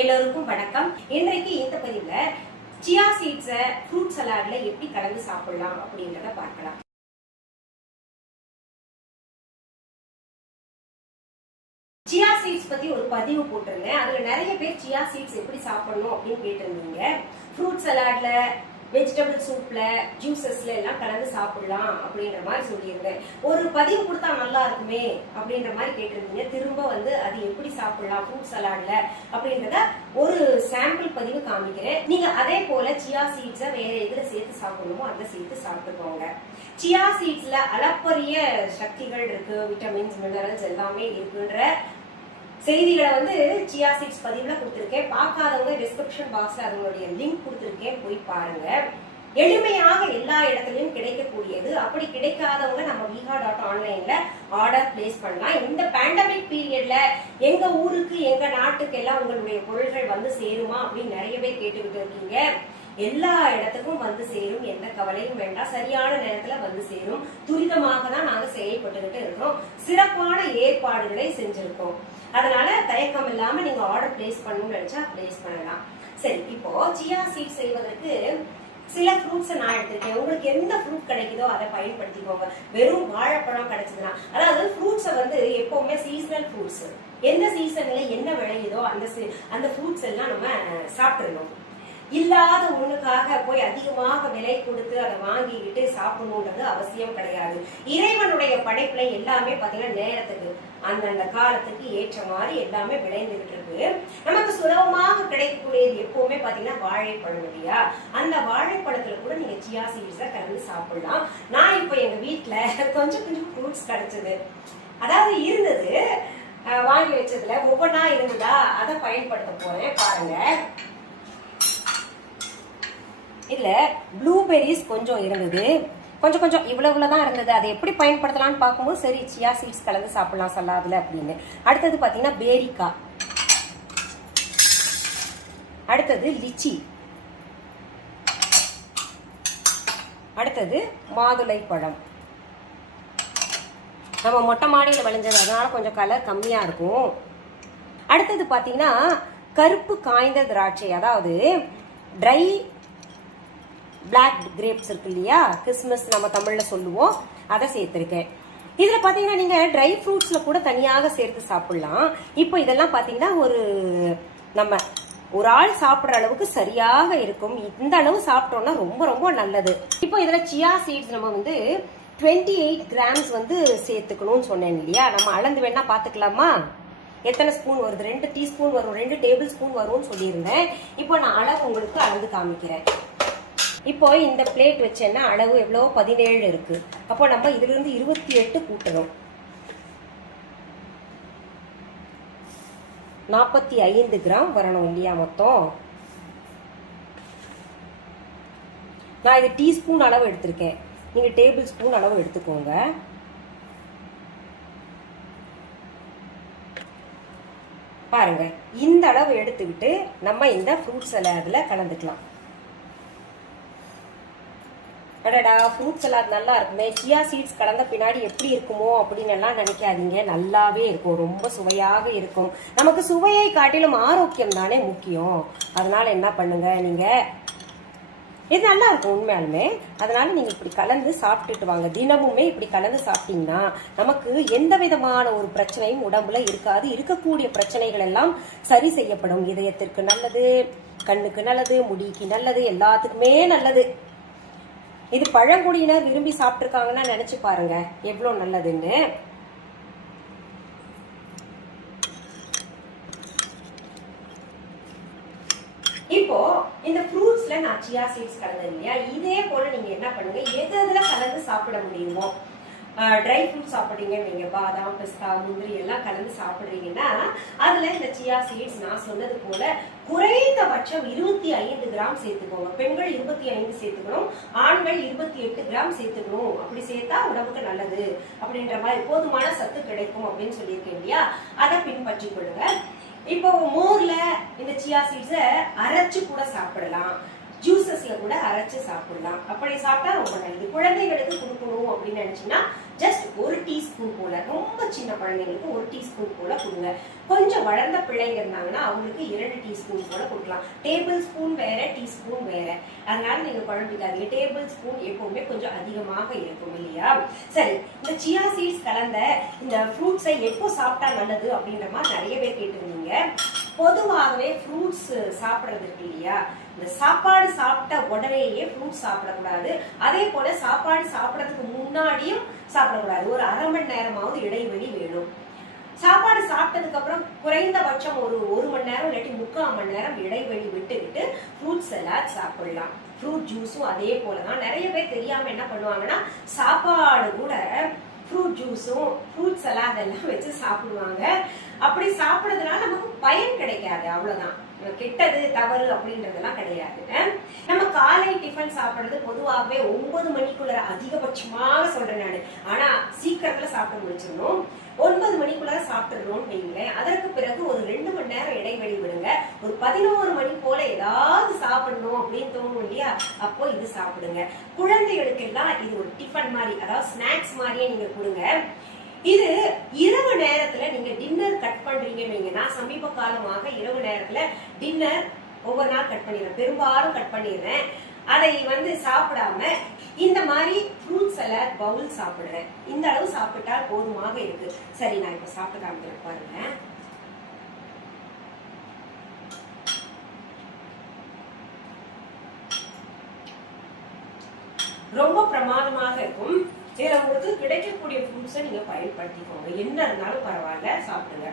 எல்லோருக்கும் வணக்கம். இன்றைக்கு இந்த பதிவுல சியா சீட்ஸை ஃப்ரூட் சலாட்ல எப்படி கலந்து சாப்பிடலாம் அப்படின்றத பார்க்கலாம். சியா சீட்ஸ் பத்தி ஒரு பதிவு போட்டிருந்தேன். அதுல நிறைய பேர் சியா சீட்ஸ் எப்படி சாப்பிடணும் அப்படின்னு கேட்டிருந்தீங்க. ஃப்ரூட் சலாட்ல, வெஜிடபிள் சூப்ல, ஜூசஸ்ல எல்லாம் கலந்து சாப்பிடலாம் அப்படின்ற மாதிரி சொல்லியிருந்தேன். ஒரு பதிவு கொடுத்தா நல்லா இருக்குமே அப்படின்ற மாதிரி கேட்டிருந்தீங்க. திரும்ப அது எப்படி சாப்பிடலாம் ஃப்ரூட் சலாட்ல அப்படின்றத ஒரு சாம்பிள் பதிவு காமிக்கிறேன். நீங்க அதே போல சியா சீட்ஸை வேற எதுல சேர்த்து சாப்பிடணுமோ அதை சேர்த்து சாப்பிட்டுக்கோங்க. சியா சீட்ஸ்ல அளப்பரிய சக்திகள் இருக்கு, விட்டமின்ஸ், மினரல்ஸ் எல்லாமே இருக்குன்ற செய்திகளை சியா சீட்ஸ் பதிவுல கொடுத்திருக்கேன். பார்க்காதவங்க டிஸ்கிரிப்ஷன் பாக்ஸ்ல அதனுடைய லிங்க் கொடுத்திருக்கேன், போய் பாருங்க. எளிமையாக எல்லா இடத்துலயும் கிடைக்கக்கூடியது. அப்படி கிடைக்காதவங்க நம்ம viha.online ஆர்டர் பிளேஸ் பண்ணலாம். இந்த பேண்டமிக் பீரியட்ல எங்க ஊருக்கு எங்க நாட்டுக்கு எல்லாம் உங்களுடைய பொருள்கள் சேருமா அப்படின்னு நிறைய பேர் கேட்டுக்கிட்டு இருக்கீங்க. எல்லா இடத்துக்கும் சேரும், எந்த கவலையும் வேண்டாம். சரியான நேரத்துல சேரும். துரிதமாக தான் நாங்க செயல்பட்டுக்கிட்டு இருக்கிறோம். சிறப்பான ஏற்பாடுகளை செஞ்சிருக்கோம். அதனால தயக்கம் இல்லாம நீங்க ஆர்டர் பிளேஸ் பண்ணணும்னு நினைச்சா பிளேஸ் பண்ணலாம். சரி, இப்போ சியா சீட் செய்வதற்கு சில ஃப்ரூட்ஸ் நான் எடுத்திருக்கேன். உங்களுக்கு எந்த ஃப்ரூட் கிடைக்குதோ அதை பயன்படுத்திக்கோங்க. வெறும் வாழைப்பழம் கிடைச்சதுன்னா, அதாவது ஃப்ரூட்ஸை எப்பவுமே சீசனல் ஃப்ரூட்ஸ், எந்த சீசன்ல என்ன விளையுதோ அந்த ஃப்ரூட்ஸ் எல்லாம் நம்ம சாப்பிட்டுருந்தோம். இல்லாத ஒண்ணுக்காக போய் அதிகமாக விலை கொடுத்து அதை வாங்கிக்கிட்டு சாப்பிடணுன்றது அவசியம் கிடையாது. இறைவனுடைய படைப்புல எல்லாமே பாத்தீங்கன்னா நேரத்துக்கு அந்தந்த காலத்துக்கு ஏற்ற மாதிரி எல்லாமே விளைந்துகிட்டு இருக்கு. நமக்கு சுலபமாக கிடைக்கக்கூடியது எப்பவுமே பாத்தீங்கன்னா வாழைப்பழம் இல்லையா? அந்த வாழைப்பழத்துல கூட நீங்க சியா சீட்ஸை கலந்து சாப்பிடலாம். நான் இப்ப எங்க வீட்டுல கொஞ்சம் ஃப்ரூட்ஸ் கிடைச்சது, அதாவது இருந்தது, வாங்கி வச்சதுல ஒவ்வொன்னா இருந்ததா அதை பயன்படுத்த போறேன். பாருங்க, இதுல ப்ளூபெரிஸ் கொஞ்சம் இருந்தது, கொஞ்சம் இவ்வளவுதான் இருந்தது. அதை எப்படி பயன்படுத்தலாம்னு பார்க்கும்போது சரி சியா சீட்ஸ் கலந்து சாப்பிடலாம் சலாதுல அப்படின்னு. அடுத்தது பாத்தீங்கன்னா பேரிக்காய், அடுத்தது லிச்சி, அடுத்தது மாதுளை பழம். நம்ம மொட்டை மாடியில் விளைஞ்சது, அதனால கொஞ்சம் கலர் கம்மியா இருக்கும். அடுத்தது பாத்தீங்கன்னா கருப்பு காய்ந்த திராட்சை, அதாவது ட்ரை பிளாக் கிரேப்ஸ் இருக்கு இல்லையா, கிறிஸ்மஸ் நம்ம தமிழ்ல சொல்லுவோம், அதை சேர்த்திருக்கேன். இதுல பாத்தீங்கன்னா நீங்க ட்ரை ஃப்ரூட்ஸ்ல கூட தனியாக சேர்த்து சாப்பிடலாம். இப்போ இதெல்லாம் பாத்தீங்கன்னா நம்ம ஒரு ஆள் சாப்பிடுற அளவுக்கு சரியாக இருக்கும். இந்த அளவு சாப்பிட்டோம்னா ரொம்ப ரொம்ப நல்லது. இப்போ இதுல சியா சீட்ஸ் நம்ம 28 கிராம்ஸ் சேர்த்துக்கணும்னு சொன்னேன் இல்லையா? நம்ம அளந்து வேணா பாத்துக்கலாமா? எத்தனை ஸ்பூன் வருது? 2 டீஸ்பூன் வரும், 2 டேபிள் ஸ்பூன் வரும்னு சொல்லியிருந்தேன். இப்போ நான் அளவு உங்களுக்கு அளந்து காமிக்கிறேன். இப்போ இந்த பிளேட் வச்சேன்னா அளவு எவ்வளோ 17 இருக்கு. அப்போ நம்ம இதுல இருந்து 28 கூட்டணும். 45 கிராம் வரணும் இல்லையா மொத்தம்? நான் இது டீஸ்பூன் அளவு எடுத்திருக்கேன், நீங்க டேபிள் ஸ்பூன் அளவு எடுத்துக்கோங்க. பாருங்க, இந்த அளவு எடுத்துக்கிட்டு நம்ம இந்த ஃப்ரூட் சலாட்ல கலந்துக்கலாம். அடடா, ஃப்ரூட் சலாட் நல்லா இருக்குமே, சியா சீட்ஸ் கலந்த பின்னாடி எப்படி இருக்குமோ அப்படின்னு எல்லாம் நினைக்காதீங்க. நல்லாவே இருக்கும், ரொம்ப சுவையாக இருக்கும். நமக்கு சுவையை காட்டிலும் ஆரோக்கியம் தானே முக்கியம். அதனால என்ன பண்ணுங்க, நீங்க இது நல்லா இருக்கும் உண்மையாலுமே. அதனால நீங்க இப்படி கலந்து சாப்பிட்டுட்டு வாங்க. தினமுமே இப்படி கலந்து சாப்பிட்டீங்கன்னா நமக்கு எந்த விதமான ஒரு பிரச்சனையும் உடம்புல இருக்காது. இருக்கக்கூடிய பிரச்சனைகள் எல்லாம் சரி செய்யப்படும். இதயத்திற்கு நல்லது, கண்ணுக்கு நல்லது, முடிக்கு நல்லது, எல்லாத்துக்குமே நல்லது. இது பழங்குடியினர் விரும்பி சாப்பிட்டுருக்காங்கன்னா நினைச்சு பாருங்க எவ்வளவு நல்லதுன்னு. இப்போ இந்த ஃப்ரூட்ஸ்ல நான் சியா சீட்ஸ் கலந்தது இல்லையா? இதே போல நீங்க என்ன பண்ணுங்க, எதுல கலந்து சாப்பிட முடியுமோ, ட்ரை ஃப்ரூட் சாப்பிடுறீங்க நீங்க, பாதாம், பிஸ்தா, முந்திரி எல்லாம் கலந்து சாப்பிடுறீங்கன்னா அதுல இந்த சியா சீட்ஸ் நான் சொன்னது போல குறைந்தபட்சம் 25 கிராம் சேர்த்துக்கோங்க. பெண்கள் 25 சேர்த்துக்கணும், ஆண்கள் 28 கிராம் சேர்த்துக்கணும். அப்படி சேர்த்தா உடம்புக்கு நல்லது அப்படின்ற மாதிரி போதுமான சத்து கிடைக்கும் அப்படின்னு சொல்லியிருக்கேன் இல்லையா? அதை பின்பற்றி கொள்ளுங்க. இப்போ மோர்ல இந்த சியா சீட்ஸை அரைச்சு கூட சாப்பிடலாம், ஜூசஸ்ல கூட அரைச்சு சாப்பிடலாம். அப்படி சாப்பிட்டா ரொம்ப நல்லது. குழந்தைகளுக்கு கொடுக்கணும் அப்படின்னு நினைச்சுன்னா ஜஸ்ட் 1 டீஸ்பூன் போல, ரொம்ப சின்ன குழந்தைங்களுக்கு 1 டீஸ்பூன் போல கொடுங்க. கொஞ்சம் வளர்ந்த பிள்ளைங்க இருந்தாங்கன்னா அவங்களுக்கு 2 டீஸ்பூன் போல கொடுக்கலாம். டேபிள் ஸ்பூன் வேற, டீஸ்பூன் வேற. அதனால நீங்க குழம்பிக்காதீங்க. டேபிள் ஸ்பூன் எப்பவுமே கொஞ்சம் அதிகமாக இருக்கும் இல்லையா? சரி, இந்த சியா சீட்ஸ் கலந்த இந்த ஃப்ரூட்ஸை எப்போ சாப்பிட்டா நல்லது அப்படின்ற மாதிரி நிறைய பேர் கேட்டிருந்தீங்க. பொதுவாகவே ஃப்ரூட்ஸ் சாப்பிட்றது இருக்கு இல்லையா, இந்த சாப்பாடு சாப்பிட்ட உடனேயே ஃப்ரூட்ஸ் சாப்பிடக்கூடாது. அதே போல சாப்பாடு சாப்பிடறதுக்கு முன்னாடியும் சாப்பிடக்கூடாது. ஒரு அரை மணி நேரமாவது இடைவெளி வேணும். சாப்பாடு சாப்பிட்டதுக்கு அப்புறம் குறைந்தபட்சம் ஒரு மணி நேரம் இல்லாட்டி 3/4 மணி நேரம் இடைவெளி விட்டுக்கிட்டு ஃப்ரூட் சலாட் சாப்பிடலாம். ஃப்ரூட் ஜூஸும் அதே போலதான். நிறைய பேர் தெரியாம என்ன பண்ணுவாங்கன்னா சாப்பாடு கூட ஃப்ரூட் ஜூஸும் ஃப்ரூட் சலாட் எல்லாம் வச்சு சாப்பிடுவாங்க. அப்படி சாப்பிடுறதுனால நமக்கு பயன் கிடைக்காது, அவ்வளவுதான். கெட்டது தவறு அப்படின்றதெல்லாம் கிடையாது. நம்ம காலை டிஃபன் சாப்பிடுறது பொதுவாகவே 9 மணிக்குள்ள அதிகபட்சமாக சொல்றேன் நானு. ஆனா சீக்கிரத்துல சாப்பிட முடிச்சிடணும். 9 மணிக்குள்ள சாப்பிட்டுறோம்னு வைங்களேன். அதற்கு பிறகு ஒரு 2 மணி நேரம் இடைவெளி விடுங்க. ஒரு 11 மணி போல ஏதாவது சாப்பிடணும் அப்படின்னு தோணும் இல்லையா, அப்போ இது சாப்பிடுங்க. குழந்தைகளுக்கு எல்லாம் இது ஒரு டிஃபன் மாதிரி, அதாவது ஸ்நாக்ஸ் மாதிரியே நீங்க கொடுங்க. இது இரவு நேரத்துல நீங்க டின்னர் கட் பண்றீங்கன்னு, நான் சமீப காலமாக இரவு நேரத்துல டின்னர் ஒவ்வொரு நாள் கட் பண்ணிடுறேன், பெரும்பாலும் கட் பண்ணிடுறேன். அதை சாப்பிடாம இந்த மாதிரி ஃப்ரூட் சலாட் பவுல் சாப்பிடுறேன். இந்த அளவு சாப்பிட்டா போதுமாக இருக்கு. சரி, நான் இப்ப சாப்பிட்டு காமிக்கிறேன் பாருங்க. ரொம்ப பிரமாதமாக இருக்கும். இதுல உங்களுக்கு கிடைக்கக்கூடிய ஃப்ரூட்ஸை நீங்க பயன்படுத்திக்கோங்க. என்ன இருந்தாலும் பரவாயில்ல, சாப்பிடுங்க.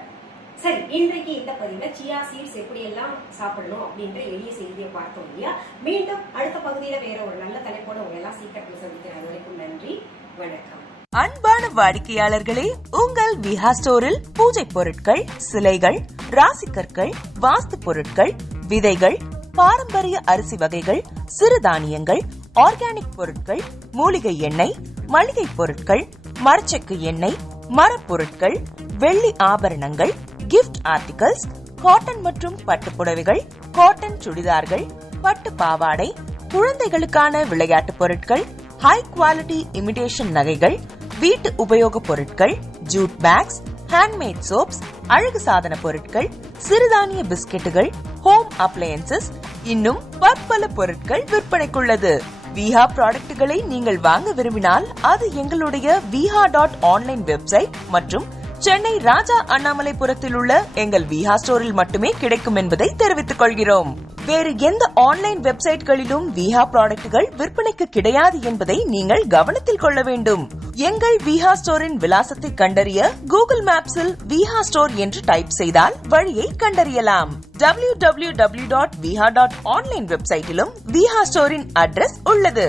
சரி, இன்றைக்கு இந்த பதிவுல சியா சீட்ஸ் எப்படி எல்லாம் சாப்பிடணும் அப்படின்ற எளிய செய்தியை பார்த்தோம் இல்லையா? மீண்டும் அடுத்த பகுதியில வேற ஒரு நல்ல தலைப்போட உங்க எல்லாம் சீக்கிரத்துல சந்திக்கிறேன். அது வரைக்கும் நன்றி, வணக்கம். அன்பான வாடிக்கையாளர்களே, உங்கள் விஹா ஸ்டோரில் பூஜை பொருட்கள், சிலைகள், ராசிக்கற்கள், வாஸ்து பொருட்கள், விதைகள், பாரம்பரிய அரிசி வகைகள், சிறுதானியங்கள், ஆர்கானிக் பொருட்கள், மூலிகை எண்ணெய், மளிகை பொருட்கள், மரச்செக்கு எண்ணெய், மரப்பொருட்கள், வெள்ளி ஆபரணங்கள், கிஃப்ட் ஆர்டிகல்ஸ், காட்டன் மற்றும் பட்டு புடவைகள், காட்டன் சுடிதார்கள், பட்டு பாவாடை, குழந்தைகளுக்கான விளையாட்டு பொருட்கள், ஹை குவாலிட்டி இமிடேஷன் நகைகள், வீட்டு உபயோக பொருட்கள், ஜூட் பேக்ஸ், ஹேண்ட்மேட் சோப்ஸ், அழகு சாதன பொருட்கள், சிறுதானிய பிஸ்கெட்டுகள், ஹோம் அப்ளையன்சஸ், இன்னும் பற்பல பொருட்கள் விற்பனைக்குள்ளது. விஹா ப்ராடக்ட்களை நீங்கள் வாங்க விரும்பினால் அது எங்களுடைய viha.online வெப்சைட் மற்றும் சென்னை ராஜா அண்ணாமலைபுரத்தில் உள்ள எங்கள் விஹா ஸ்டோரில் மட்டுமே கிடைக்கும் என்பதை தெரிவித்துக் கொள்கிறோம். வேறு எந்த ஆன்லைன் வெப்சைட்களிலும் விஹா ப்ராடக்ட்கள் விற்பனைக்கு கிடையாது என்பதை நீங்கள் கவனத்தில் கொள்ள வேண்டும். எங்கள் விஹா ஸ்டோரின் விலாசத்தை கண்டறிய கூகுள் மேப்ஸில் விஹா ஸ்டோர் என்று டைப் செய்தால் வழியை கண்டறியலாம். www.viha.online வெப்சைட்டிலும் விஹா ஸ்டோரின் அட்ரஸ் உள்ளது.